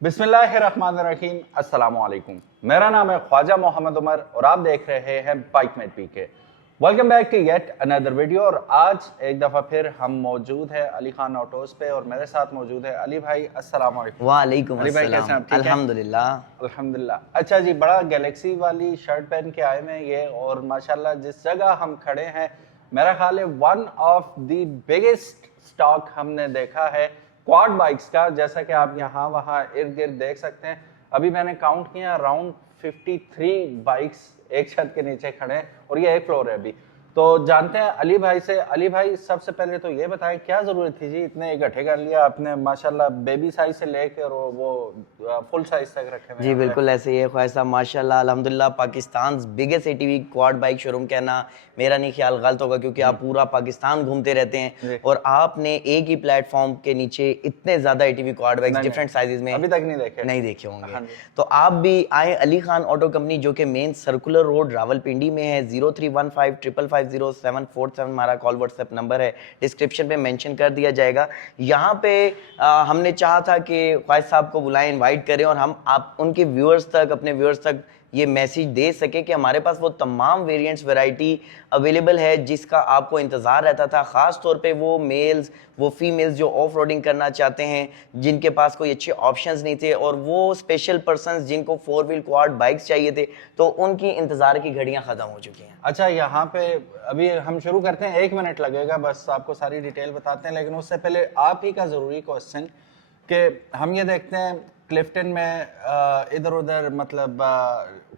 बिस्मिल्लाहिर्रहमानिर्रहीम, अस्सलामु अलैकुम। मेरा नाम है ख्वाजा मोहम्मद उमर और आप देख रहे हैं bike mate PK. Welcome back to yet another video. और आज एक दफ़ा फिर हम मौजूद है अली खान ऑटोज़ पे और मेरे साथ मौजूद है अली भाई। अस्सलामु अलैकुम। वालेकुम अली भाई कैसे अस्सलाम। हैं आप? ठीक हैं? अल्हम्दुलिल्लाह। अल्हम्दुलिल्लाह। अच्छा जी, बड़ा गैलेक्सी वाली शर्ट पहन के आए हैं ये, और माशाल्लाह जिस जगह हम खड़े हैं मेरा ख्याल है one of the biggest stock हमने देखा है क्वाड बाइक्स का। जैसा कि आप यहाँ वहाँ इर्द गिर्द देख सकते हैं, अभी मैंने काउंट किया अराउंड 53 बाइक्स एक छत के नीचे खड़े हैं और ये एक फ्लोर है अभी। तो जानते हैं अली भाई से। अली भाई, सबसे पहले तो ये बताएं क्या जरूरत थी जी इतने इकट्ठे कर लिया आपने? माशाल्लाह बेबी साइज से लेकर वो फुल साइज तक रखे हुए जी हैं। बिल्कुल ऐसे ही है ख्वाहिश साहब, माशाल्लाह अल्हम्दुलिल्लाह। Pakistan biggest ATV quad bike showroom कहना मेरा नहीं ख्याल गलत होगा, क्योंकि आप पूरा पाकिस्तान घूमते रहते हैं और आपने एक ही प्लेटफॉर्म के नीचे इतने ज्यादा ATV quad bikes different sizes में अभी तक नहीं देखे होंगे। हाँ, तो आप भी आए अली खान ऑटो कंपनी, जो कि मेन सर्कुलर रोड रावलपिंडी में है। 0315550747 हमारा कॉल व्हाट्सएप नंबर है, डिस्क्रिप्शन पे मेंशन कर दिया जाएगा। यहाँ पे हमने चाहा था कि ख्वाहिश साहब को बुलाएं, इनवाइट करें और हम आप उनके व्यूअर्स तक, अपने व्यूअर्स तक ये मैसेज दे सके कि हमारे पास वो तमाम वेरिएंट्स वैरायटी अवेलेबल है जिसका आपको इंतज़ार रहता था। ख़ास तौर पे वो मेल्स, वो फीमेल्स जो ऑफ रोडिंग करना चाहते हैं, जिनके पास कोई अच्छे ऑप्शंस नहीं थे, और वो स्पेशल पर्सन्स जिनको 4 व्हील क्वाड बाइक्स चाहिए थे, तो उनकी इंतज़ार की घड़ियां ख़त्म हो चुकी हैं। अच्छा, यहाँ पे अभी हम शुरू करते हैं, 1 मिनट लगेगा बस, आपको सारी डिटेल बताते हैं। लेकिन उससे पहले आप ही का ज़रूरी क्वेश्चन कि हम ये देखते हैं क्लिफ्टन में इधर उधर, मतलब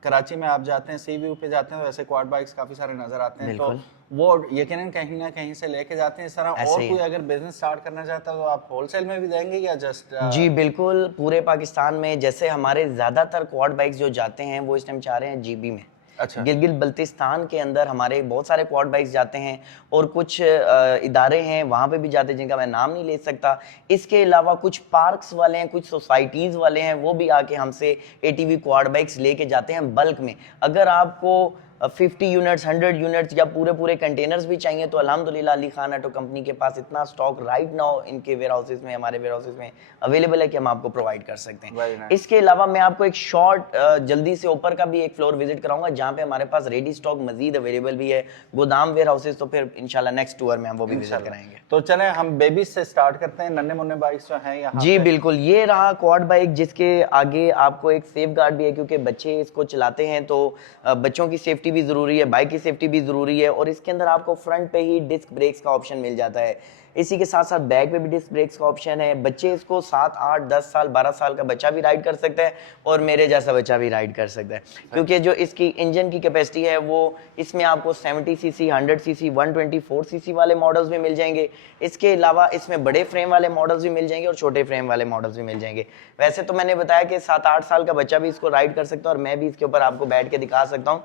कराची में आप जाते हैं, सी व्यू पे जाते हैं, वैसे क्वाड बाइक्स काफ़ी सारे नज़र आते हैं, तो वो यकीनन कहीं ना कहीं से लेके जाते हैं इस तरह। और कोई अगर बिजनेस स्टार्ट करना चाहता है तो आप होलसेल में भी देंगे या जस्ट? जी बिल्कुल, पूरे पाकिस्तान में जैसे हमारे ज़्यादातर क्वाड बाइक्स जो जाते हैं वो इस टाइम चाह रहे हैं जीबी में। अच्छा। गिलगित बल्तिस्तान के अंदर हमारे बहुत सारे क्वाड बाइक्स जाते हैं और कुछ इदारे हैं वहाँ पे भी जाते हैं जिनका मैं नाम नहीं ले सकता। इसके अलावा कुछ पार्क्स वाले हैं, कुछ सोसाइटीज़ वाले हैं, वो भी आके हमसे एटीवी क्वाड बाइक्स लेके जाते हैं बल्क में। अगर आपको 50 यूनिट्स, 100 यूनिट्स या पूरे कंटेनर्स भी चाहिए तो अल्हम्दुलिल्लाह अली खान ऑटो कंपनी के पास इतना स्टॉक राइट नाउ इनके वेयर हाउसेस में, हमारे वेयर हाउसेस में अवेलेबल है कि हम आपको प्रोवाइड कर सकते हैं। इसके अलावा मैं आपको एक शॉर्ट जल्दी से ऊपर का भी एक फ्लोर विजिट कराऊंगा जहां पे हमारे पास रेडी स्टॉक मजीद अवेलेबल भी है, गोदाम वेयर हाउसेस। तो फिर इंशाल्लाह नेक्स्ट टूर में हम वो भी विजिट कराएंगे। तो चलें हम बेबी से स्टार्ट करते हैं, नन्हे मुन्ने बाइक्स जो हैं यहाँ। जी बिल्कुल, ये रहा क्वाड बाइक जिसके आगे आपको एक सेफ गार्ड भी है, क्योंकि बच्चे इसको चलाते हैं तो बच्चों की सेफ्टी भी जरूरी है, बाइक की सेफ्टी भी जरूरी है। और इसके अंदर आपको फ्रंट पे ही डिस्क ब्रेक्स का ऑप्शन मिल जाता है, इसी के साथ साथ बैक पे भी डिस्क ब्रेक्स का ऑप्शन है। बच्चे इसको 7, 8, 10 साल, 12 साल का बच्चा भी राइड कर सकता है और मेरे जैसा बच्चा भी राइड कर सकता है, क्योंकि जो इसकी इंजन की कैपेसिटी है वो इसमें आपको 70 सीसी, 100 सीसी, 124 सीसी वाले मॉडल्स भी मिल जाएंगे। इसके अलावा इसमें बड़े फ्रेम वाले मॉडल्स भी मिल जाएंगे और छोटे फ्रेम वाले मॉडल्स भी मिल जाएंगे। वैसे तो मैंने बताया कि 7, 8 साल का बच्चा भी इसको राइड कर सकता है और मैं भी इसके ऊपर आपको बैठ के दिखा सकता हूँ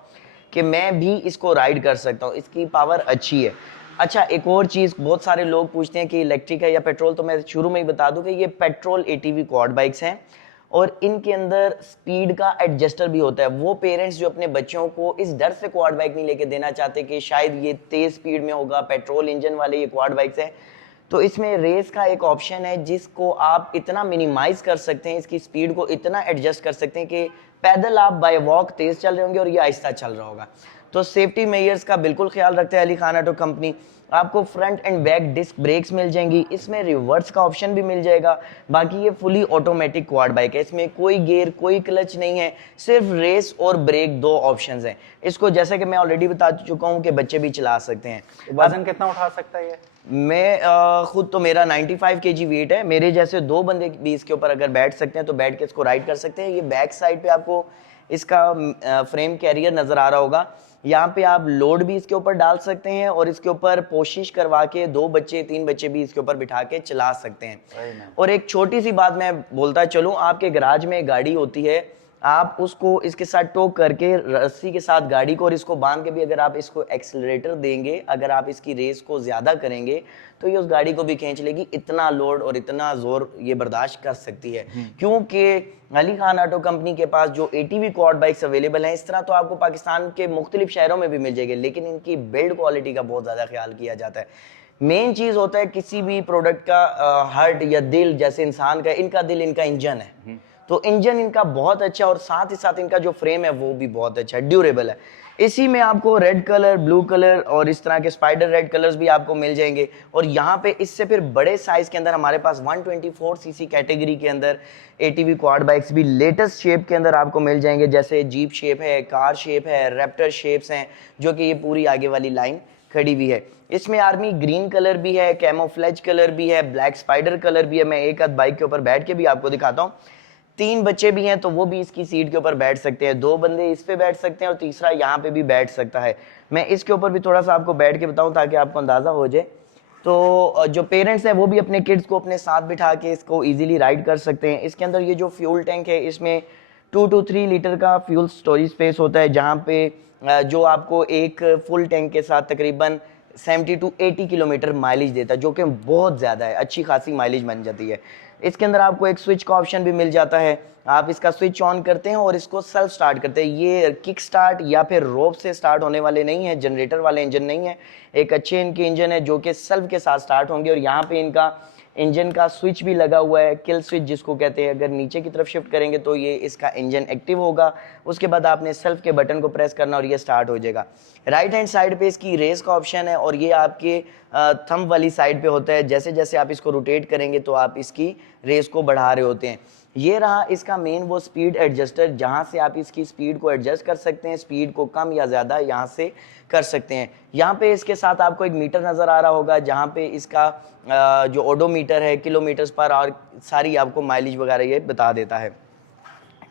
कि मैं भी इसको राइड कर सकता हूँ। इसकी पावर अच्छी है। अच्छा, एक और चीज़, बहुत सारे लोग पूछते हैं कि इलेक्ट्रिक है या पेट्रोल, तो मैं शुरू में ही बता दूं कि ये पेट्रोल एटीवी क्वाड बाइक्स हैं और इनके अंदर स्पीड का एडजस्टर भी होता है। वो पेरेंट्स जो अपने बच्चों को इस डर से क्वाड बाइक नहीं लेके देना चाहते कि शायद ये तेज़ स्पीड में होगा, पेट्रोल इंजन वाले ये क्वाड बाइक्स हैं, तो इसमें रेस का एक ऑप्शन है जिसको आप इतना मिनिमाइज कर सकते हैं, इसकी स्पीड को इतना एडजस्ट कर सकते हैं कि पैदल आप बाय वॉक तेज चल रहे होंगे और ये आहिस्ता चल रहा होगा। तो सेफ्टी मेजर्स का बिल्कुल ख्याल रखते हैं अली खान ऑटो कंपनी। आपको front and back disc brakes मिल जाएंगी, इसमें रिवर्स का ऑप्शन भी मिल जाएगा। बाकी ये फुली ऑटोमेटिक क्वाड बाइक है, इसमें कोई गियर, कोई क्लच नहीं है, सिर्फ रेस और ब्रेक 2 ऑप्शंस हैं। इसको जैसे कि मैं ऑलरेडी बता चुका हूँ कि बच्चे भी चला सकते हैं। वजन कितना उठा सकता है ये? मैं खुद तो मेरा 95 केजी वेट है, मेरे जैसे 2 बंदे भी इसके ऊपर अगर बैठ सकते हैं तो बैठ के इसको राइड कर सकते हैं। ये बैक साइड पे आपको इसका फ्रेम कैरियर नजर आ रहा होगा, यहाँ पे आप लोड भी इसके ऊपर डाल सकते हैं और इसके ऊपर कोशिश करवा के 2 बच्चे 3 बच्चे भी इसके ऊपर बिठा के चला सकते हैं। और एक छोटी सी बात मैं बोलता चलूं, आपके गराज में गाड़ी होती है, आप उसको इसके साथ टो करके रस्सी के साथ गाड़ी को और इसको बांध के भी अगर आप इसको एक्सीलरेटर देंगे, अगर आप इसकी रेस को ज्यादा करेंगे तो ये उस गाड़ी को भी खींच लेगी। इतना लोड और इतना जोर ये बर्दाश्त कर सकती है, क्योंकि अली खान ऑटो कंपनी के पास जो एटीवी क्वाड बाइक्स अवेलेबल हैं, इस तरह तो आपको पाकिस्तान के मुख्तलिफ शहरों में भी मिल जाएगी, लेकिन इनकी बिल्ड क्वालिटी का बहुत ज्यादा ख्याल किया जाता है। मेन चीज होता है किसी भी प्रोडक्ट का हार्ट या दिल, जैसे इंसान का, इनका दिल इनका इंजन है। तो इंजन इनका बहुत अच्छा और साथ ही साथ इनका जो फ्रेम है वो भी बहुत अच्छा है, ड्यूरेबल है। इसी में आपको रेड कलर, ब्लू कलर और इस तरह के स्पाइडर रेड कलर्स भी आपको मिल जाएंगे। और यहाँ पे इससे फिर बड़े साइज के अंदर हमारे पास 124 सीसी कैटेगरी के अंदर एटीवी क्वाड बाइक्स भी लेटेस्ट शेप के अंदर आपको मिल जाएंगे, जैसे जीप शेप है, कार शेप है, रैप्टर शेप्स हैं, जो कि ये पूरी आगे वाली लाइन खड़ी हुई है। इसमें आर्मी ग्रीन कलर भी है, कैमोफ्लेज कलर भी है, ब्लैक स्पाइडर कलर भी है। मैं एक आध बाइक के ऊपर बैठ के भी आपको दिखाता हूँ। 3 बच्चे भी हैं तो वो भी इसकी सीट के ऊपर बैठ सकते हैं, 2 बंदे इस पे बैठ सकते हैं और तीसरा यहाँ पे भी बैठ सकता है। मैं इसके ऊपर भी थोड़ा सा आपको बैठ के बताऊं ताकि आपको अंदाजा हो जाए। तो जो पेरेंट्स हैं वो भी अपने किड्स को अपने साथ बिठा के इसको इजीली राइड कर सकते हैं। इसके अंदर ये जो फ्यूल टैंक है इसमें 2 to 3 लीटर का फ्यूल स्टोरेज स्पेस होता है, जहाँ पे जो आपको एक फुल टैंक के साथ तकरीबन 70 to 80 किलोमीटर माइलेज देता है, जो कि बहुत ज़्यादा है, अच्छी खासी माइलेज बन जाती है। इसके अंदर आपको एक स्विच का ऑप्शन भी मिल जाता है, आप इसका स्विच ऑन करते हैं और इसको सेल्फ स्टार्ट करते हैं। ये किक स्टार्ट या फिर रोप से स्टार्ट होने वाले नहीं है, जनरेटर वाले इंजन नहीं है, एक अच्छे इनके इंजन है जो कि सेल्फ के साथ स्टार्ट होंगे। और यहाँ पे इनका इंजन का स्विच भी लगा हुआ है, किल स्विच जिसको कहते हैं। अगर नीचे की तरफ शिफ्ट करेंगे तो ये इसका इंजन एक्टिव होगा, उसके बाद आपने सेल्फ के बटन को प्रेस करना और ये स्टार्ट हो जाएगा। राइट हैंड साइड पे इसकी रेस का ऑप्शन है और ये आपके थंब वाली साइड पे होता है। जैसे जैसे आप इसको रोटेट करेंगे तो आप इसकी रेस को बढ़ा रहे होते हैं। ये रहा इसका मेन वो स्पीड एडजस्टर, जहां से आप इसकी स्पीड को एडजस्ट कर सकते हैं, स्पीड को कम या ज़्यादा यहाँ से कर सकते हैं। यहाँ पे इसके साथ आपको एक मीटर नज़र आ रहा होगा, जहाँ पे इसका जो ओडोमीटर है, किलोमीटर्स पर और सारी आपको माइलेज वगैरह ये बता देता है।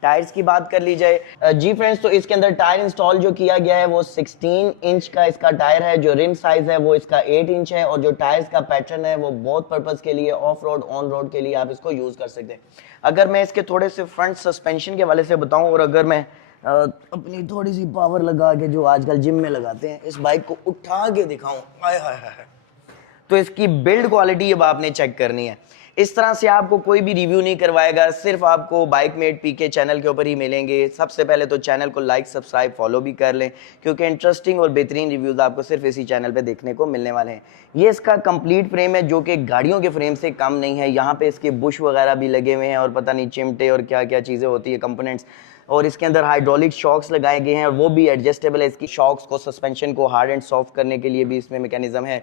टायर्स की बात कर ली जाए जी फ्रेंड्स, तो इसके अंदर टायर इंस्टॉल जो किया गया है वो 16 इंच का इसका टायर है। जो रिम साइज है वो इसका 8 इंच है और जो टायर्स का पैटर्न है वो बहुत पर्पस के लिए, ऑफ रोड, ऑन रोड के लिए आप इसको यूज कर सकते हैं। अगर मैं इसके थोड़े से फ्रंट सस्पेंशन के वाले से बताऊं और अगर मैं अपनी थोड़ी सी पावर लगा के जो आजकल जिम में लगाते हैं, इस बाइक को उठा के दिखाऊं, हाय हाय हाय, तो इसकी बिल्ड क्वालिटी अब आपने चेक करनी है। इस तरह से आपको कोई भी रिव्यू नहीं करवाएगा, सिर्फ आपको बाइकमेट पीके चैनल के ऊपर ही मिलेंगे। सबसे पहले तो चैनल को लाइक, सब्सक्राइब, फॉलो भी कर लें, क्योंकि इंटरेस्टिंग और बेहतरीन रिव्यूज आपको सिर्फ इसी चैनल पे देखने को मिलने वाले हैं। ये इसका कंप्लीट फ्रेम है जो कि गाड़ियों के फ्रेम से कम नहीं है। यहाँ पे इसके बुश वगैरह भी लगे हुए हैं और पता नहीं चिमटे और क्या क्या चीज़ें होती है, कंपोनेंट्स। और इसके अंदर हाइड्रोलिक शॉक्स लगाए गए हैं और वो भी एडजस्टेबल है। इसकी शॉक्स को, सस्पेंशन को हार्ड एंड सॉफ्ट करने के लिए भी इसमें मैकेनिज्म है।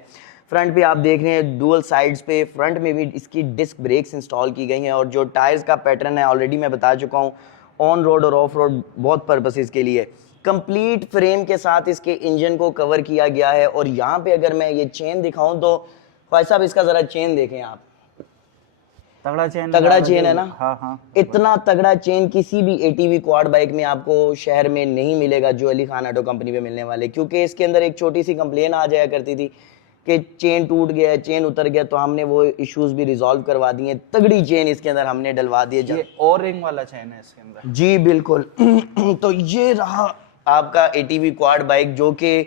फ्रंट पे आप देख रहे हैं डुअल साइड्स पे फ्रंट में भी इसकी डिस्क ब्रेक्स इंस्टॉल की गई हैं। और जो टायर्स का पैटर्न है ऑलरेडी मैं बता चुका हूँ, ऑन रोड और ऑफ रोड बहुत पर्पसेस के लिए। कंप्लीट फ्रेम के साथ इसके इंजन को कवर किया गया है। और यहाँ पे अगर मैं ये चेन दिखाऊं तो भाई साहब इसका जरा चेन देखें आप, तगड़ा चेन है ना। हाँ हाँ, इतना तगड़ा चेन किसी भी एटीवी क्वाड बाइक में आपको शहर में नहीं मिलेगा जो अली खान ऑटो कंपनी पे मिलने वाले। क्योंकि इसके अंदर एक छोटी सी कंप्लेन आ जाया करती थी कि चेन टूट गया, चेन उतर गया, तो हमने वो इश्यूज भी रिजॉल्व करवा दिए। तगड़ी चेन इसके अंदर हमने डलवा दी है। ये और रिंग वाला चेन है इसके अंदर जी बिल्कुल। तो ये रहा आपका एटीवी क्वाड बाइक जो कि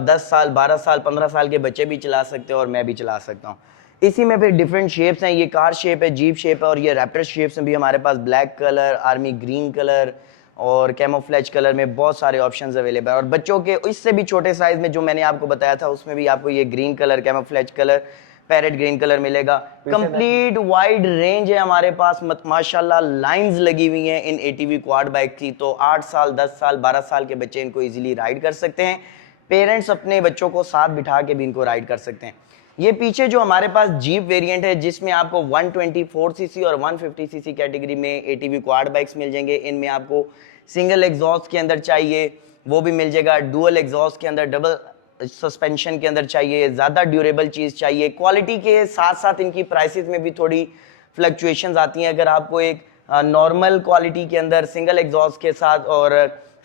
10 साल, 12 साल, 15 साल के बच्चे भी चला सकते हैं और मैं भी चला सकता हूँ। इसी में फिर डिफरेंट शेप्स हैं, ये कार शेप है, जीप शेप है और ये रैप्टर शेप्स में भी हमारे पास black colour, army green colour और कैमोफ्लेज कलर में बहुत सारे ऑप्शंस अवेलेबल है। और बच्चों के इससे भी छोटे साइज में जो मैंने आपको बताया था उसमें भी आपको ये green colour, camouflage colour, parrot green colour मिलेगा। कंप्लीट वाइड रेंज है हमारे पास, माशाल्लाह लाइंस लगी हुई हैं इन एटीवी क्वाड बाइक की। तो 8 साल, 10 साल, 12 साल के बच्चे इनको इजीली राइड कर सकते हैं। पेरेंट्स अपने बच्चों को साथ बिठा के भी इनको राइड कर सकते हैं। ये पीछे जो हमारे पास जीप वेरिएंट है जिसमें आपको 124 सीसी और 150 सीसी कैटेगरी में एटीवी क्वाड बाइक्स मिल जाएंगे। इनमें आपको सिंगल एग्जॉस्ट के अंदर चाहिए वो भी मिल जाएगा, डुअल एग्जॉस्ट के अंदर, डबल सस्पेंशन के अंदर चाहिए, ज़्यादा ड्यूरेबल चीज़ चाहिए। क्वालिटी के साथ साथ इनकी प्राइसेस में भी थोड़ी फ्लक्चुएशंस आती हैं। अगर आपको एक नॉर्मल क्वालिटी के अंदर सिंगल एग्जॉस्ट के साथ और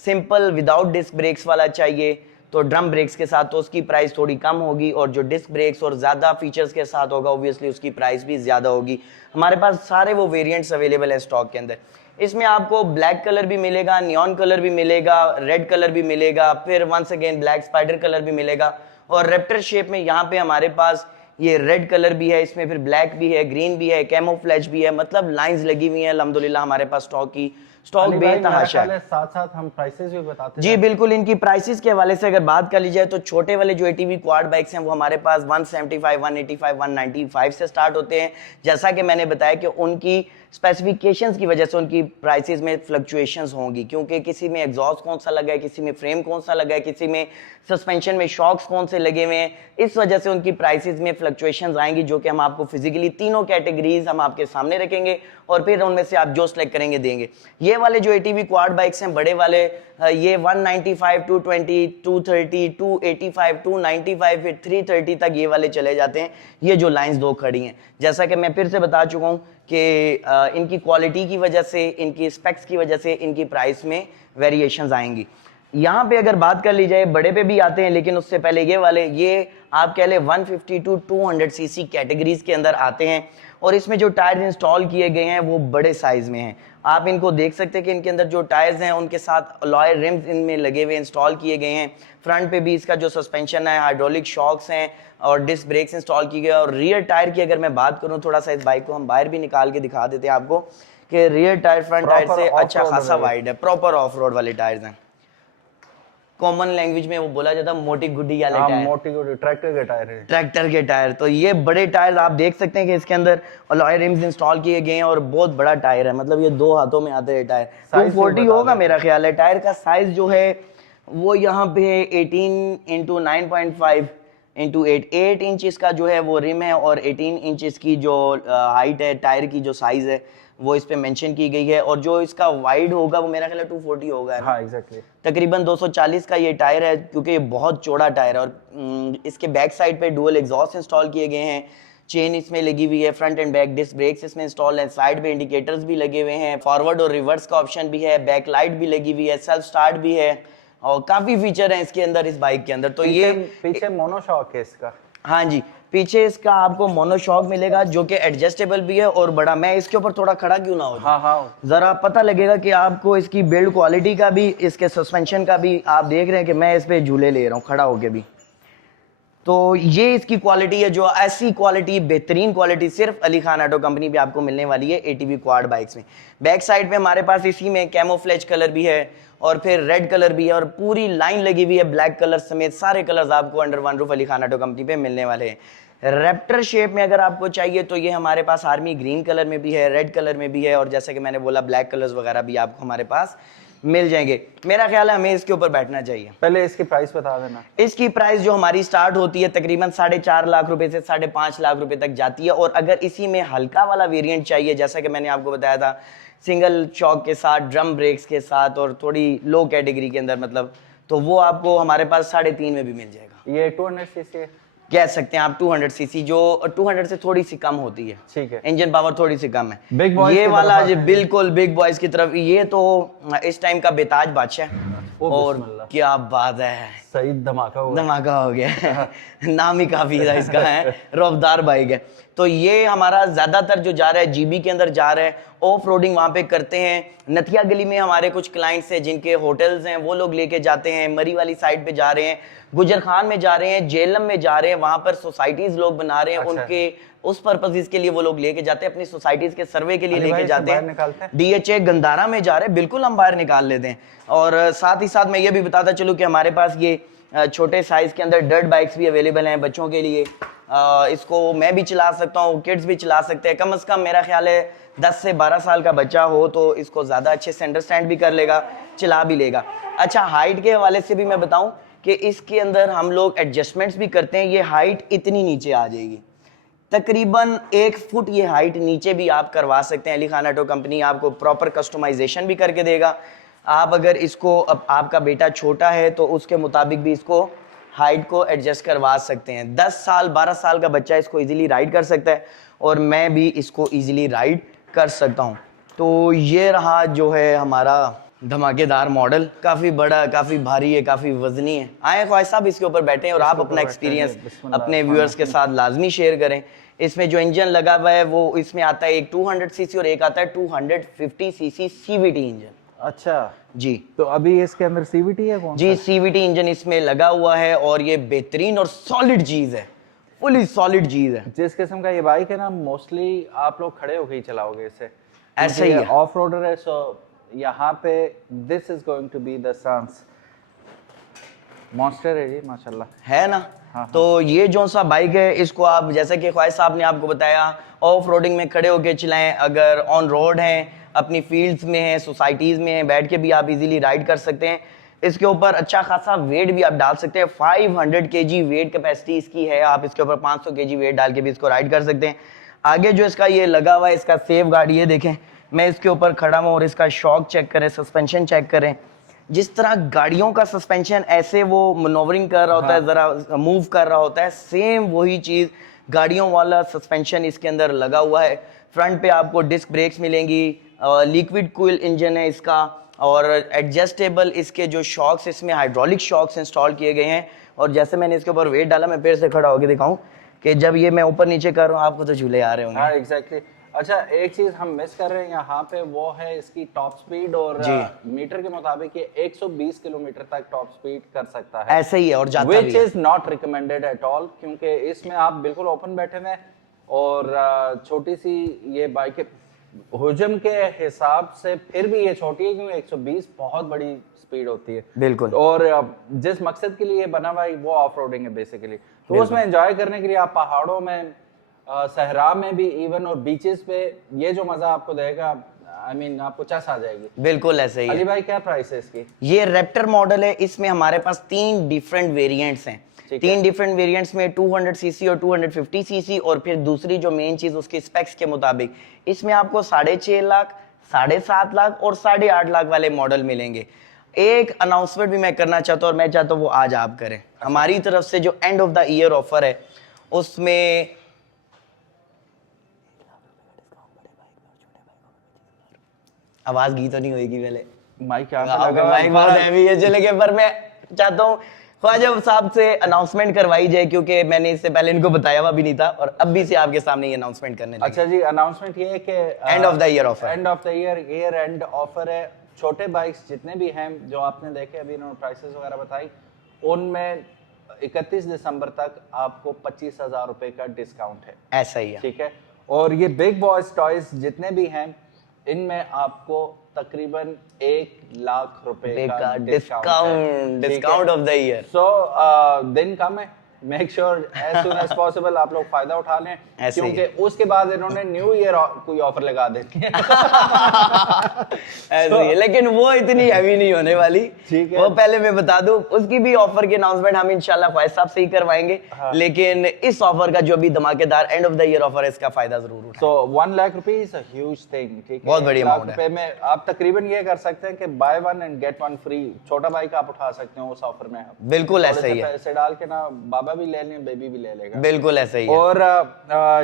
सिंपल विदाउट डिस्क ब्रेक्स वाला चाहिए तो ड्रम ब्रेक्स के साथ, तो उसकी प्राइस थोड़ी कम होगी। और जो डिस्क ब्रेक्स और ज़्यादा फीचर्स के साथ होगा ऑब्वियसली उसकी प्राइस भी ज़्यादा होगी। हमारे पास सारे वो वेरिएंट्स अवेलेबल है स्टॉक के अंदर। इसमें आपको ब्लैक कलर भी मिलेगा, नियॉन कलर भी मिलेगा, रेड कलर भी मिलेगा, फिर once again black spider colour भी मिलेगा। और रैप्टर शेप में यहाँ पे हमारे पास ये रेड कलर भी है, इसमें फिर ब्लैक भी है, ग्रीन भी है, कैमोफ्लेज भी है, मतलब लाइंस लगी हुई हैं अल्हम्दुलिल्लाह हमारे पास स्टॉक की। स्टॉक अली भाई, मेरा बेतहाशा ख्याल है। है साथ साथ हम प्राइसेस भी बताते जी बिल्कुल, इनकी प्राइसेस के हवाले से अगर बात कर ली जाए तो छोटे वाले जो एटीवी क्वाड बाइक्स हैं वो हमारे पास 175, 185, 195 से स्टार्ट होते हैं। जैसा कि मैंने बताया कि उनकी स्पेसिफिकेशंस की वजह से उनकी प्राइसेस में फ्लक्चुएशंस होंगी, क्योंकि किसी में एग्जॉस्ट कौन सा लगा है, किसी में फ्रेम कौन सा लगा है, किसी में सस्पेंशन में शॉक्स कौन से लगे हुए हैं। इस वजह से उनकी प्राइसेस में फ्लक्चुएशंस आएंगी, जो कि हम आपको फिजिकली तीनों कैटेगरीज हम आपके सामने रखेंगे और फिर उनमें से आप जो सेलेक्ट करेंगे देंगे। ये वाले जो एटीवी क्वाड बाइक्स हैं बड़े वाले, ये 195, 220, 230, 285, 295 फिर 330 तक ये वाले चले जाते हैं। ये जो लाइंस दो खड़ी हैं, जैसा कि मैं फिर से बता चुका हूँ कि इनकी क्वालिटी की वजह से, इनकी स्पेक्स की वजह से इनकी प्राइस में वेरिएशंस आएंगी। यहाँ पे अगर बात कर ली जाए, बड़े पे भी आते हैं, लेकिन उससे पहले ये वाले, ये आप कह ले 150 टू 200 सीसी कैटेगरीज के अंदर आते हैं और इसमें जो टायर्स इंस्टॉल किए गए हैं वो बड़े साइज में हैं। आप इनको देख सकते हैं कि इनके अंदर जो टायर्स हैं उनके साथ अलॉय रिम्स इनमें लगे हुए इंस्टॉल किए गए हैं। फ्रंट पे भी इसका जो सस्पेंशन है, हाइड्रोलिक शॉक्स हैं और डिस्क ब्रेक्स इंस्टॉल किए गए। और रियर टायर की अगर मैं बात करूं, थोड़ा सा इस बाइक को हम बाहर भी निकाल के दिखा देते हैं आपको कि रियर टायर फ्रंट टायर से अच्छा खासा वाइड है, प्रॉपर ऑफ रोड वाले टायर्स हैं। कॉमन लैंग्वेज में वो बोला जाता है मोटी गुड्डी वाले टायर, मोटी गुड्डी ट्रैक्टर के टायर है। ट्रैक्टर के टायर। तो ये बड़े टायर आप देख सकते हैं कि इसके अंदर अलॉय रिम्स इंस्टॉल किए गए हैं और बहुत बड़ा टायर है, मतलब ये दो हाथों में आते हैं टायर। 240 होगा मेरा ख्याल है। टायर का साइज जो है वो यहाँ पे 18 इंटू 9.5 इंटू 8 इंच इसका जो है वो रिम है और 18 इंच इसकी जो हाइट है, टायर की जो साइज है वो इस पे मेंशन की गई है। और जो इसका वाइड होगा वो मेरा ख्याल है 240 होगा। हाँ एग्जैक्टली, तकरीबन 240 का ये टायर है, क्योंकि ये बहुत चौड़ा टायर है। और इसके बैक साइड पे डुअल एग्जॉस्ट इंस्टॉल किए गए हैं, चेन इसमें लगी हुई है, front and back disc brakes इसमें इंस्टॉल है, साइड पे इंडिकेटर्स भी लगे हुए हैं, फॉरवर्ड और रिवर्स का ऑप्शन भी है, बैक लाइट भी लगी हुई है, सेल्फ स्टार्ट भी है और काफी फीचर है इसके अंदर, इस बाइक के अंदर। तो ये पीछे मोनोशॉक है इसका। हाँ जी, पीछे इसका आपको मोनोशॉक मिलेगा जो कि एडजस्टेबल भी है। और बड़ा, मैं इसके ऊपर थोड़ा खड़ा क्यों ना हो, हाँ हाँ, जरा पता लगेगा कि आपको इसकी बिल्ड क्वालिटी का भी, इसके सस्पेंशन का भी। आप देख रहे हैं कि मैं इस पे झूले ले रहा हूँ खड़ा होके भी। तो ये इसकी क्वालिटी है, जो ऐसी क्वालिटी, बेहतरीन क्वालिटी सिर्फ अली खान ऑटो कंपनी पे आपको मिलने वाली है एटीवी क्वाड बाइक्स में। बैक साइड पे हमारे पास इसी में कैमोफ्लेज कलर भी है और फिर रेड कलर भी है और पूरी लाइन लगी हुई है ब्लैक कलर समेत। सारे कलर्स आपको under one roof Ali Khan auto company पे मिलने वाले हैं। रैप्टर शेप में अगर आपको चाहिए तो ये हमारे पास आर्मी ग्रीन कलर में भी है, रेड कलर में भी है और जैसे कि मैंने बोला ब्लैक कलर्स वगैरह भी आपको हमारे पास मिल जाएंगे। मेरा ख्याल है हमें इसके ऊपर बैठना चाहिए। पहले इसकी प्राइस बता देना। इसकी प्राइस जो हमारी स्टार्ट होती है तकरीबन 4.5 लाख रुपए से 5.5 लाख रुपए तक जाती है। और अगर इसी में हल्का वाला वेरिएंट चाहिए, जैसा कि मैंने आपको बताया था, सिंगल शॉक के साथ, ड्रम ब्रेक्स के साथ और थोड़ी लो कैटेगरी के अंदर, मतलब, तो वो आपको हमारे पास 3.5 में भी मिल जाएगा। ये 200 सीसी है, कह सकते हैं आप 200 सीसी, जो 200 से थोड़ी सी कम होती है। ठीक है, इंजन पावर थोड़ी सी कम है। बिग बॉयज ये की वाला तरफ जो आते हैं। बिल्कुल बिग बॉयज की तरफ, ये तो इस टाइम का बेताज बादशाह। ओ और बिस्मिल्लाह। क्या बात है, सही धमाका हुआ। धमाका हो गया। नाम ही काफी था इसका, है रफ्तार बाइक है। तो ये हमारा ज्यादातर जो जा रहा है जीबी के अंदर जा रहा है, ऑफ रोडिंग वहां पे करते हैं। नथिया गली में हमारे कुछ क्लाइंट्स हैं जिनके होटल्स हैं, वो लोग लेके जाते हैं। मरी वाली साइड पे जा रहे हैं, गुजर खान में जा रहे हैं, जेलम में जा रहे हैं, वहां पर सोसाइटीज लोग बना रहे हैं। अच्छा। उनके उस पर्पसेस के लिए वो लोग लेके जाते हैं, अपनी सोसाइटीज के सर्वे के लिए अली भाई, लेके इसे जाते बाहर हैं। निकालते हैं? डीएचए गंदारा में जा रहे हैं, बिल्कुल हम बाहर निकाल लेते हैं। और साथ ही साथ मैं ये भी बताता चलूं कि हमारे पास ये छोटे साइज के अंदर डर्ट बाइक्स भी अवेलेबल हैं बच्चों के लिए। इसको मैं भी चला सकता हूँ, किड्स भी चला सकते हैं। कम से कम मेरा ख्याल है 10 से 12 साल का बच्चा हो तो इसको ज़्यादा अच्छे से अंडरस्टैंड भी कर लेगा, चला भी लेगा। अच्छा, हाइट के हवाले से भी मैं बताऊं कि इसके अंदर हम लोग एडजस्टमेंट्स भी करते हैं। ये हाइट इतनी नीचे आ जाएगी, तकरीबन 1 फुट ये हाइट नीचे भी आप करवा सकते हैं। अली खान ऑटो कंपनी आपको प्रॉपर कस्टमाइजेशन भी करके देगा। आप अगर इसको, अब आपका बेटा छोटा है तो उसके मुताबिक भी इसको हाइट को एडजस्ट करवा सकते हैं। 10 साल 12 साल का बच्चा इसको इजीली राइड कर सकता है और मैं भी इसको इजीली राइड कर सकता हूं। तो ये रहा जो है हमारा धमाकेदार मॉडल, काफी बड़ा, काफी भारी है, काफी वजनी है। आए ख्वाहिश साहब इसके ऊपर बैठे और आप अपना एक्सपीरियंस अपने व्यूअर्स के साथ लाजमी शेयर करें। इसमें जो इंजन लगा हुआ है वो इसमें आता है एक 200 सीसी और एक आता है 250 सीसी सीवीटी इंजन। अच्छा जी, तो अभी इसके अंदर सीवीटी है कौन जी, सीवीटी इंजन इसमें लगा हुआ है और ये बेहतरीन और सॉलिड चीज है, फुली सॉलिड चीज है। जिस किस्म का ये बाइक है ना, मोस्टली आप लोग खड़े होकर ही चलाओगे इसे, ऐसा ही है। ऑफ रोडर है, सो यहाँ पे this is going to be the सांस मॉन्स्टर है जी माशाल्लाह। है ना। तो ये जो सा बाइक है इसको आप जैसे कि ख्वाहिश साहब ने आपको बताया ऑफ रोडिंग में खड़े होके चलाएं, अगर ऑन रोड हैं, अपनी फील्ड्स में हैं, सोसाइटीज में हैं, बैठ के भी आप इजीली राइड कर सकते हैं। इसके ऊपर अच्छा खासा वेट भी आप डाल सकते हैं, 500 केजी वेट कैपेसिटी इसकी है। आप इसके ऊपर 500 केजी वेट डाल के भी इसको राइड कर सकते हैं। आगे जो इसका ये लगा हुआ है इसका सेफ गार्ड, ये देखें, मैं इसके ऊपर खड़ा हूँ और इसका शॉक चेक करें, सस्पेंशन चेक करें। जिस तरह गाड़ियों का सस्पेंशन ऐसे वो मनोवरिंग कर रहा होता है, जरा मूव कर रहा होता है, सेम वही चीज गाड़ियों वाला सस्पेंशन इसके अंदर लगा हुआ है। फ्रंट पे आपको डिस्क ब्रेक्स मिलेंगी, लिक्विड कूल इंजन है इसका, और एडजस्टेबल इसके जो शॉक्स, इसमें हाइड्रोलिक शॉक्स इंस्टॉल किए गए हैं। और जैसे मैंने इसके ऊपर वेट डाला, मैं फिर से खड़ा होकर दिखाऊं कि जब ये मैं ऊपर नीचे कर रहा हूँ आपको तो झूले आ रहे होंगे। हाँ एग्जैक्टली। अच्छा एक चीज हम मिस कर रहे हैं यहाँ पे, वो है इसकी टॉप स्पीड, और मीटर के मुताबिक ये 120 किलोमीटर तक टॉप स्पीड कर सकता है। ऐसे ही है और जाता which is not recommended at all, क्योंकि इसमें आप बिल्कुल ओपन बैठे हुए हैं और छोटी सी ये बाइक हुजम के हिसाब से फिर भी ये छोटी है, क्योंकि 120 बहुत बड़ी स्पीड होती है बिल्कुल। और जिस मकसद के लिए बना हुआ है वो ऑफ रोडिंग है बेसिकली, तो उसमें एंजॉय करने के लिए आप पहाड़ों में, सहरा में भी इवन, और बीचेस पे ये जो मजा आपको देगा, आई मीन आपको चस आ जाएगी। बिल्कुल ऐसे ही अली है। भाई क्या प्राइस है इसकी? ये रैप्टर मॉडल है, इसमें हमारे पास 3 डिफरेंट वेरिएंट्स हैं। 3 डिफरेंट वेरिएंट्स में 200 सीसी और 250 सीसी, और फिर दूसरी जो मेन चीज उसकी स्पेक्स के मुताबिक इसमें आपको 6.5 लाख, 7.5 लाख और 8.5 लाख वाले मॉडल मिलेंगे। एक अनाउंसमेंट भी मैं करना चाहता हूँ और मैं चाहता हूँ वो आज आप करें। हमारी तरफ से जो end of the year offer है उसमें आवाज गई तो नहीं होगी पहले? माइक क्या माइक बहुत हैवी है, चलेंगे, पर मैं चाहता हूँ ख्वाजा साहब से अनाउंसमेंट करवाई जाए, क्योंकि मैंने इससे पहले इनको बताया हुआ भी नहीं था और अब भी से आपके सामने ये अनाउंसमेंट करने लगे। अच्छा जी, अनाउंसमेंट ये है कि end of the year offer, end of the year and offer है। छोटे बाइक्स जितने भी हैं जो आपने देखे अभी इन्होंने प्राइसेस वगैरह बताई, उनमें 31 दिसंबर तक आपको 25,000 रुपए का डिस्काउंट है। ऐसा ही है, ठीक है। और ये बिग बॉयज टॉयज जितने भी हैं इनमें आपको तकरीबन 1 लाख रुपए का discount of the year. So दिन कम है, make sure as soon as possible आप लोग फायदा उठा लें, क्योंकि उसके बाद इन्होंने न्यू ईयर कोई ऑफर लगा देती है। ऐसे ही है, लेकिन वो इतनी हैवी नहीं होने वाली। ठीक है, वो पहले मैं बता दूं, उसकी भी ऑफर की अनाउंसमेंट हम इंशाल्लाह ख्वाहिश साहब से ही करवाएंगे। हाँ। लेकिन इस ऑफर का जो भी धमाकेदार end of the year offer है, इसका फायदा जरूर उठाएं। सो 1 लाख रुपए इज अ ह्यूज थिंग। ठीक है, बहुत बड़ी अमाउंट है। में आप तकरीबन ये कर सकते हैं कि बाय 1 एंड गेट 1 फ्री छोटा बाइक आप उठा सकते हो उस ऑफर में। बिल्कुल ऐसा ही है, पैसे डाल के ना बाबा भी ले लें, बेबी भी ले लेगा। बिल्कुल ऐसा ही है। और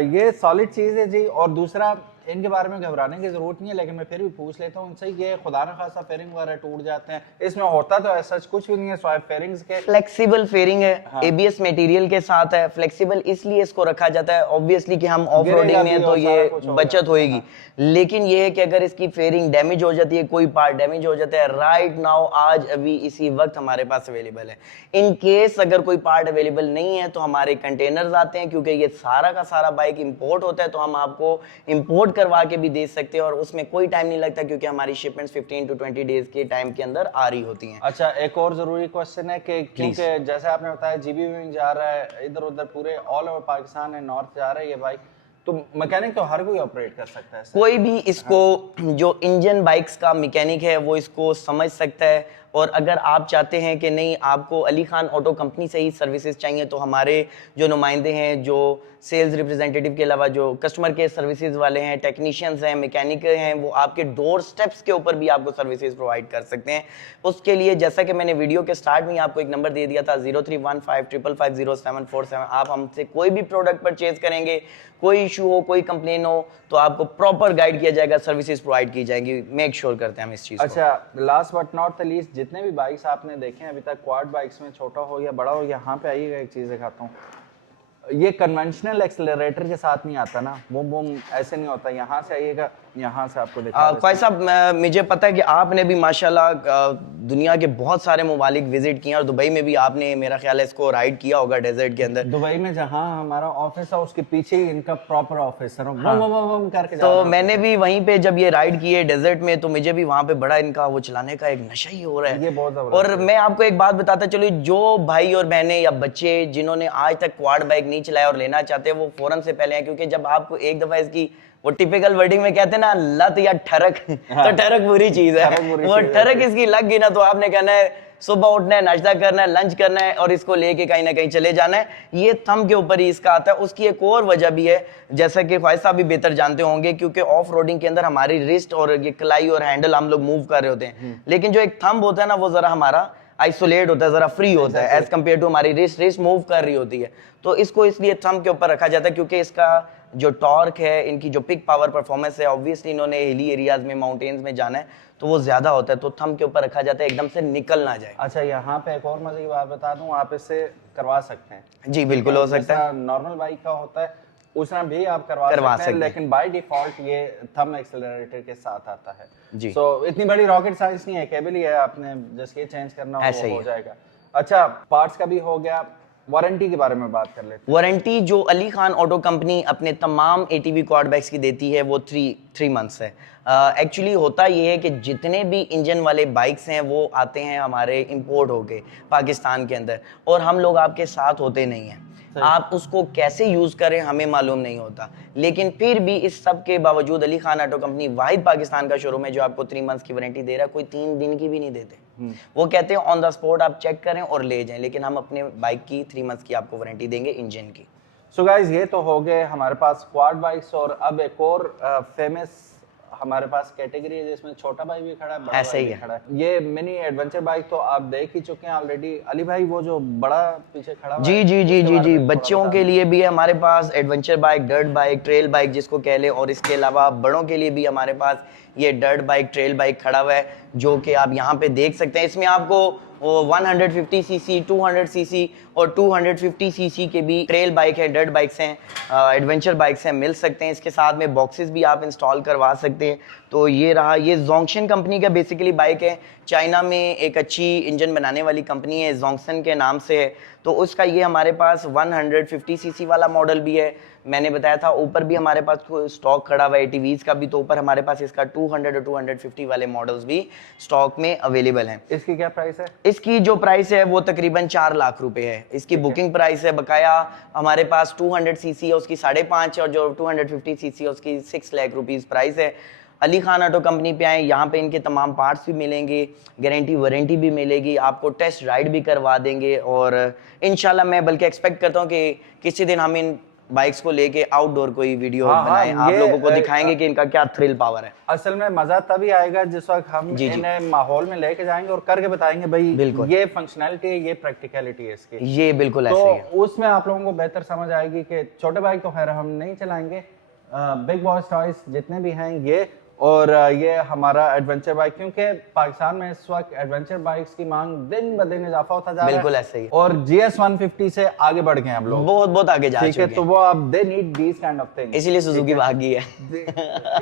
ये सॉलिड चीज है जी। और दूसरा, इनके बारे में घबराने की जरूरत नहीं है, लेकिन मैं फिर भी पूछ लेता हूँ इनसे, ये खुदा न खासा फेयरिंग वगैरह टूट जाते हैं, इसमें होता तो ऐसा कुछ भी नहीं है स्वाइप फेयरिंग्स के। फ्लेक्सिबल फेयरिंग है, हाँ। एबीएस मटेरियल के साथ है। फ्लेक्सिबल इसलिए इसको रखा जाता है ऑब्वियसली कि हम ऑफ रोडिंग में तो ये बचत होएगी, लेकिन ये है कि अगर इसकी फेयरिंग डैमेज हो जाती है, कोई पार्ट डैमेज हो जाता है, राइट नाउ आज अभी इसी वक्त हमारे पास अवेलेबल है। इन केस अगर कोई पार्ट अवेलेबल नहीं है तो हमारे कंटेनर्स आते हैं, क्योंकि ये सारा का सारा बाइक इंपोर्ट होता है, तो हम आपको इंपोर्ट करवा के भी दे सकते हैं और उसमें कोई टाइम नहीं लगता, क्योंकि हमारी शिपमेंट्स 15 to 20 डेज के टाइम के अंदर आ रही होती हैं। अच्छा, एक और जरूरी क्वेश्चन है कि क्योंकि जैसे आपने बताया जीबी में जा रहा है, इधर उधर पूरे ऑल ओवर पाकिस्तान है, नॉर्थ जा रहा है ये बाइक, तो मैकेनिक तो हर कोई ऑपरेट कर सकता है। कोई भी इसको जो इंजन बाइक्स का मैकेनिक है वो इसको समझ सकता है। और अगर आप चाहते हैं कि नहीं आपको अली खान ऑटो कंपनी से ही सर्विसेज चाहिए, तो हमारे जो नुमाइंदे हैं, जो सेल्स रिप्रेजेंटेटिव के अलावा जो कस्टमर केयर सर्विसेज वाले हैं, टेक्नीशियंस हैं, मैकेनिक हैं, वो आपके डोर स्टेप्स के ऊपर भी आपको सर्विसेज प्रोवाइड कर सकते हैं। उसके लिए जैसा कि मैंने वीडियो के स्टार्ट में ही आपको एक नंबर दे दिया था 0315550747। आप हमसे कोई भी प्रोडक्ट परचेज करेंगे, कोई इशू हो, कोई कंप्लेन हो, तो आपको प्रॉपर गाइड किया जाएगा, सर्विसेज प्रोवाइड की जाएंगी। मेक श्योर करते हैं हम इस चीज को। अच्छा, last but not the least, जितने भी बाइक्स आपने देखे हैं अभी तक, क्वाड बाइक्स में, छोटा हो या बड़ा हो, यहाँ पे आइएगा, एक चीज दिखाता हूँ। ये कन्वेंशनल एक्सेलरेटर के साथ नहीं आता ना, बूम बूम ऐसे नहीं होता, यहाँ से आइएगा, यहाँ से आपको दिखा देता ख्वाहिश साहब, मुझे पता है कि आपने भी माशाल्लाह दुनिया के बहुत सारे ममालिक विजिट किए हैं और दुबई में भी आपने मेरा ख्याल है इसको राइड किया होगा डेजर्ट के अंदर। दुबई में जहाँ हमारा ऑफिस है उसके पीछे ही इनका प्रॉपर ऑफिस है, हाँ। वो करके तो मैंने भी वहीं पे जब ये राइड किए डेजर्ट में, तो मुझे भी वहाँ पे बड़ा इनका वो चलाने का एक नशा ही हो रहा है। ये बहुत जबरदस्त और मैं आपको एक बात बताता चलो, जो भाई और बहनें या बच्चे जिन्होंने आज तक क्वाड बाइक नहीं चलाया और लेना चाहते हैं वो फौरन से पहले हैं, क्योंकि जब आपको एक दफा इसकी वो टिपिकल वर्डिंग में कहते हैं ना लत या ठरक, हाँ। तो ठरक बुरी चीज है, वो ठरक इसकी लग गई ना तो आपने कहना है सुबह उठना है, नाश्ता करना है, लंच करना है और इसको लेके कहीं ना कहीं चले जाना है। ये थंब के ऊपर ही इसका आता है। उसकी एक और वजह भी है, जैसा कि ख्वाहिश साहब भी बेहतर जानते होंगे, क्योंकि ऑफ रोडिंग के अंदर हमारी रिस्ट और ये कलाई और हैंडल हम लोग मूव कर रहे होते हैं, लेकिन जो एक थंब होता है ना वो जरा हमारा आइसोलेट होता है, जरा फ्री होता है एज कम्पेयर टू हमारी रिस्ट मूव कर रही होती है। तो इसको इसलिए थंब के ऊपर रखा जाता है क्योंकि इसका जो टॉर्क है, इनकी जो पिक पावर परफॉर्मेंस है, ऑब्वियसली इन्होंने हिली एरियाज में माउंटेन्स में जाना है तो वो ज्यादा होता है, तो थंब के ऊपर रखा जाता है एकदम से निकल ना जाए। अच्छा, यहाँ पे एक और मजे की बात बता दूं, आप इससे करवा सकते हैं। जी बिल्कुल हो सकता है, नॉर्मल बाइक का होता है उसना भी आप करवा सकते हैं, लेकिन बाय डिफॉल्ट ये थंब एक्सेलरेटर के साथ आता है जी। सो इतनी बड़ी रॉकेट साइंस नहीं है, केबल ही है, आपने जस्ट ये चेंज करना हो जाएगा। अच्छा, पार्ट्स का भी हो गया, वारंटी के बारे में बात कर लेते हैं। वारंटी जो अली खान ऑटो कंपनी अपने तमाम एटीवी क्वाड बाइक्स की देती है वो 3 मंथ्स है। एक्चुअली होता ये है कि जितने भी इंजन वाले बाइक्स हैं वो आते हैं हमारे इंपोर्ट होके पाकिस्तान के अंदर, और हम लोग आपके साथ होते नहीं हैं। आप उसको कैसे यूज करें हमें मालूम नहीं होता, लेकिन फिर भी इस सब के बावजूद अली खान ऑटो कंपनी वाहिद पाकिस्तान का शोरूम है जो आपको 3 मंथ्स की वारंटी दे रहा है। कोई 3 दिन की भी नहीं देते, वो कहते हैं ऑन द स्पॉट आप चेक करें और ले जाएं, लेकिन हम अपने बाइक की 3 मंथ्स की आपको वारंटी देंगे इंजन की। सो गाइस, ये तो हो गए हमारे पास क्वाड बाइक्स, और अब एक और फेमस हमारे पास कैटेगरी है जिसमें छोटा भाई भी खड़ा है, बड़ा भाई भी खड़ा है। ये मिनी एडवेंचर बाइक तो आप देख ही चुके हैं ऑलरेडी। अली भाई, वो जो बड़ा पीछे खड़ा हुआ जी जी जी जी जी, बच्चों के लिए भी है हमारे पास adventure bike, dirt bike, trail bike जिसको कह ले, और इसके अलावा बड़ों के लिए भी हमारे पास ये डर्ट बाइक, ट्रेल बाइक खड़ा हुआ है जो कि आप यहाँ पे देख सकते हैं। इसमें आपको 150 सीसी, 200 सीसी और 250 सीसी के भी ट्रेल बाइक है, डर्ट बाइक्स हैं, एडवेंचर बाइक्स हैं, मिल सकते हैं। इसके साथ में बॉक्सेस भी आप इंस्टॉल करवा सकते हैं। तो ये रहा, ये जोंगशन कंपनी का बेसिकली बाइक है। चाइना में एक अच्छी इंजन बनाने वाली कंपनी है, जोंगसन के नाम से है। तो उसका ये हमारे पास 150 सीसी वाला मॉडल भी है, मैंने बताया था। ऊपर भी हमारे पास स्टॉक खड़ा हुआ है एटीवीज का भी, तो ऊपर हमारे पास इसका 200 और 250 वाले मॉडल्स भी स्टॉक में अवेलेबल हैं। इसकी क्या प्राइस है? इसकी जो प्राइस है वो तकरीबन 4 लाख रुपए है। इसकी बुकिंग प्राइस है। बकाया हमारे पास 200 सीसी है उसकी 5.5 और जो 250 सीसी है उसकी 6 लाख रुपीस प्राइस है। अली खान ऑटो कंपनी पे आए, यहाँ पे इनके तमाम पार्ट्स भी मिलेंगे, गारंटी वारंटी भी मिलेगी, आपको टेस्ट राइड भी करवा देंगे। और इंशाल्लाह मैं बल्कि एक्सपेक्ट करता हूँ कि किसी दिन हम इन बाइक्स को लेके आउटडोर कोई वीडियो बनाएं, आप लोगों को दिखाएंगे कि इनका क्या थ्रिल पावर है। असल में मजा तभी आएगा जिस वक्त हम इन्हें माहौल में लेके जाएंगे और करके बताएंगे भाई ये फंक्शनैलिटी है, ये प्रैक्टिकलिटी है इसकी। ये बिल्कुल ऐसे ही है। तो उसमें आप लोगों को बेहतर समझ आएगी कि छोटे बाइक तो खैर हम नहीं चलाएंगे, बिग बॉयज टॉयज जितने भी हैं ये, और ये हमारा एडवेंचर बाइक, क्योंकि पाकिस्तान में इस वक्त एडवेंचर बाइक्स की मांग दिन ब दिन इजाफा होता जा रहा है। बिल्कुल ऐसे ही। और GS 150 से आगे बढ़ गए हम लोग, बहुत आगे जा चुके हैं। तो वो अब they need these kind of things, इसीलिए सुजुकी भागी है,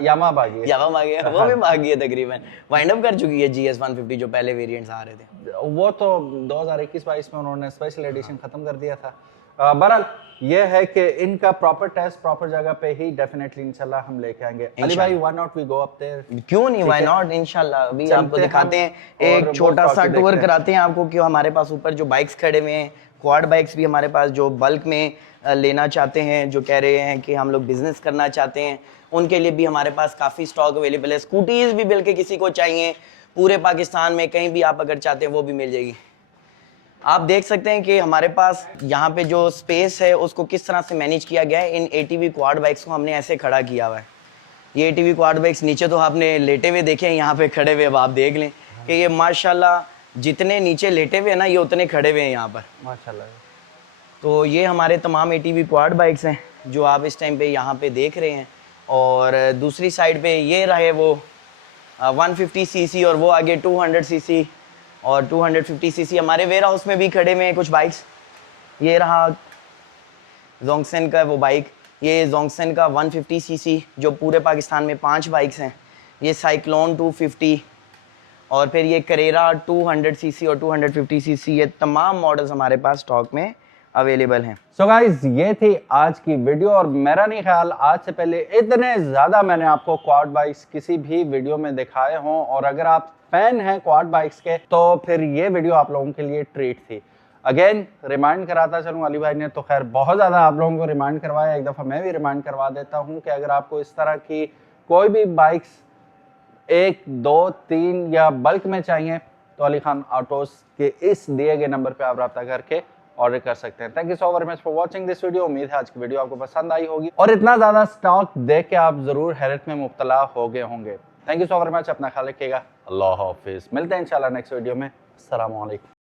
यामा भागी है, यामा भागी है, वो भी भागी है, तकरीबन वाइंड अप कर चुकी है GS 150 जो पहले वेरिएंट्स आ रहे थे। वो तो 2021-22 में उन्होंने स्पेशल एडिशन खत्म कर दिया था। बहरहाल ये है कि इनका प्रॉपर टेस्ट प्रॉपर जगह पे ही डेफिनेटली इंशाल्लाह हम लेके आएंगे। अली भाई, why not we go up there? क्यों नहीं, व्हाई नॉट, इंशाल्लाह अभी आपको दिखाते हैं, एक छोटा सा टूर कराते हैं आपको कि हमारे पास ऊपर जो बाइक्स खड़े हुए हैं, क्वाड बाइक्स भी हमारे पास जो बल्क में लेना चाहते हैं, जो कह रहे हैं कि हम लोग बिजनेस करना चाहते हैं, उनके लिए भी हमारे पास काफ़ी स्टॉक अवेलेबल है। स्कूटीज भी बल्कि किसी को चाहिए पूरे पाकिस्तान में कहीं भी आप अगर चाहते हैं वो भी मिल जाएगी। आप देख सकते हैं कि हमारे पास यहाँ पे जो स्पेस है उसको किस तरह से मैनेज किया गया है। इन एटीवी क्वाड बाइक्स को हमने ऐसे खड़ा किया हुआ है। ये एटीवी क्वाड बाइक्स नीचे तो आपने लेटे हुए देखे हैं, यहाँ पे खड़े हुए अब आप देख लें कि ये माशाल्लाह जितने नीचे लेटे हुए हैं ना ये उतने खड़े हुए हैं यहाँ पर माशाल्लाह। तो ये हमारे तमाम एटीवी क्वाड बाइक्स हैं जो आप इस टाइम पे यहाँ पे देख रहे हैं। और दूसरी साइड पे ये रहे वो 150 सीसी और वो आगे 200 सीसी और 250 सीसी। हमारे वेयर हाउस में भी खड़े हुए हैं कुछ बाइक्स। ये रहा जोंगसन का वो बाइक, ये जोंगसन का 150 सीसी जो पूरे पाकिस्तान में 5 बाइक्स हैं। ये साइक्लोन 250 और फिर ये करेरा 200 सीसी और 250 सीसी, ये तमाम मॉडल्स हमारे पास स्टॉक में अवेलेबल हैं। सो गाइज ये थी आज की वीडियो और मेरा नहीं ख्याल आज से पहले इतने ज़्यादा मैंने आपको क्वाड बाइक्स किसी भी वीडियो में दिखाए हों, और अगर आप फैन हैं क्वाड बाइक्स के तो फिर ये वीडियो आप लोगों के लिए ट्रीट थी। अगेन रिमाइंड कराता चलूँ, अली भाई ने तो खैर बहुत ज़्यादा आप लोगों को रिमाइंड करवाया, एक दफ़ा मैं भी रिमाइंड करवा देता हूँ कि अगर आपको इस तरह की कोई भी बाइक्स 1, 2, 3 या बल्क में चाहिए तो अली खान ऑटोज के इस दिए गए नंबर पे आप रब्ता करके ऑर्डर कर सकते हैं। Thank you so very much for watching this video. उम्मीद है आज की वीडियो आपको पसंद आई होगी और इतना ज़्यादा स्टॉक देख के आप ज़रूर हैरत में मुब्तला हो गए होंगे। Thank you so very much, अपना ख्याल रखिएगा। अल्लाह हाफिज़, मिलते हैं इंशाल्लाह नेक्स्ट वीडियो में। अस्सलाम वालेकुम।